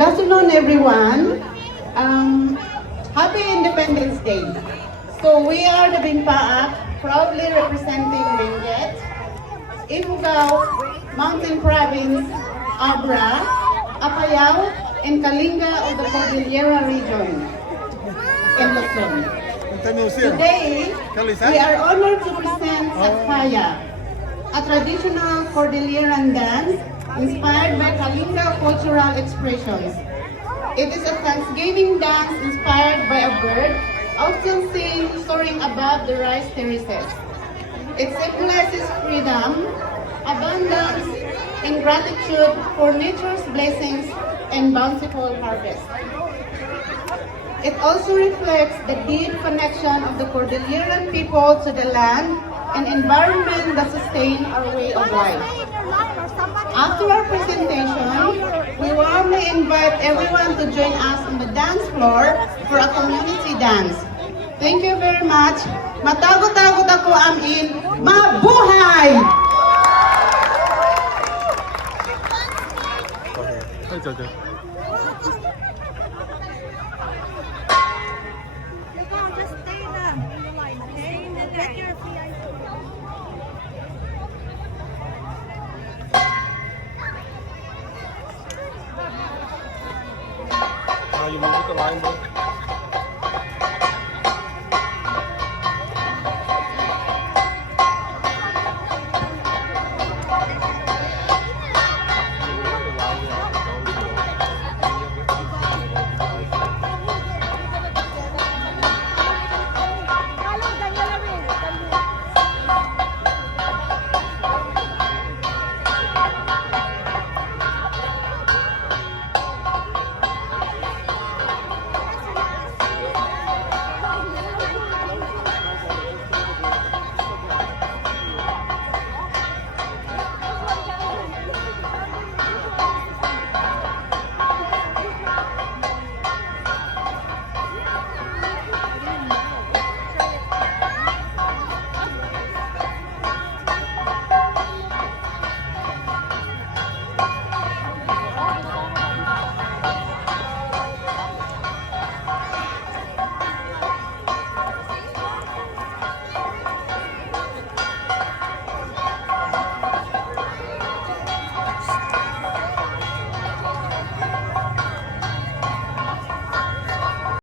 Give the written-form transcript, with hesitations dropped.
Good afternoon, everyone. Happy Independence Day. So we are the Bimpaak, proudly representing Benguet, Ifugao, Mountain Province, Abra, Apayao, and Kalinga of the Cordillera region in Luzon. Today, we are honored to present Sakpaya, a traditional Cordilleran dance inspired by Kalinga cultural expressions. It is a Thanksgiving dance inspired by a bird often seen soaring above the rice terraces. It symbolizes freedom, abundance, and gratitude for nature's blessings and bountiful harvest. It also reflects the deep connection of the Cordilleran people to the land and environment that sustain our way of life. After our presentation, we warmly invite everyone to join us on the dance floor for a community dance. Thank you very much. Matagot-tagot ako amin. Mabuhay! Just stay there. Stay in there. Get your PI. You move with the line, bro.